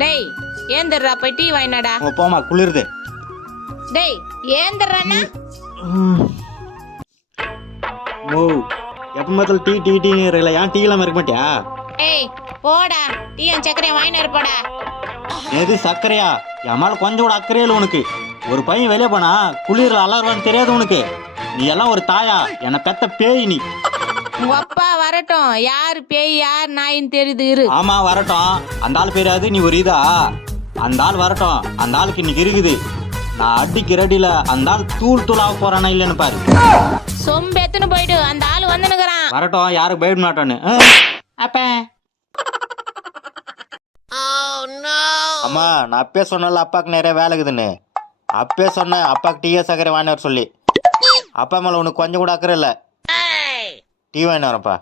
டேய் ஏந்திரா போய் டீ வாங்கினாடா. போமா குளிருது. டேய் ஏந்திரனா. ஓ எப்ப பார்த்தாலும் டீ டீ டீங்கிறல, ஏன் டீ இல்லாம இருக்க மாட்டியா? ஏய் போடா, டீயும் சக்கரையும் வாங்கினாரு போடா. எது சர்க்கரையா? என் மேல கொஞ்சம் கூட அக்கறையே இல்லை உனக்கு. ஒரு பையன் வெளியே போனா குளிரில் அலறுவான்னு தெரியாது உனக்கு. நீ எல்லாம் ஒரு தாயா? என்னை பெத்த பேய் நீ. உங்க அப்பா வரட்டும், யாரு பேய் யார் நாயின்னு தெரியுது இரு. ஆமா வரட்டும், அந்த ஆள் பேராது நீ ஒரு இதா? அந்த ஆள் வரட்டும், அந்த ஆளுக்கு இன்னைக்கு இருக்குது. நான் அடிக்கு ரெடியில அந்த ஆள் தூள் தூளாக போறானா இல்லைன்னு பாரு. சொம்பு எத்துன்னு போயிடு, அந்த ஆள் வந்துனுக்குறான். வரட்டும், யாருக்கு பயப்பட மாட்டான்னு. அப்ப அம்மா நான் அப்பே சொன்னல அப்பாவுக்கு நிறைய வேலை இருக்குதுன்னு. அப்பே சொன்னேன் அப்பாவுக்கு டீயே சக்கரை வாங்கினார் சொல்லி. அப்பா மேல உனக்கு கொஞ்சம் கூட அக்கறை இல்லை. டீ வாங்கினாரப்பா.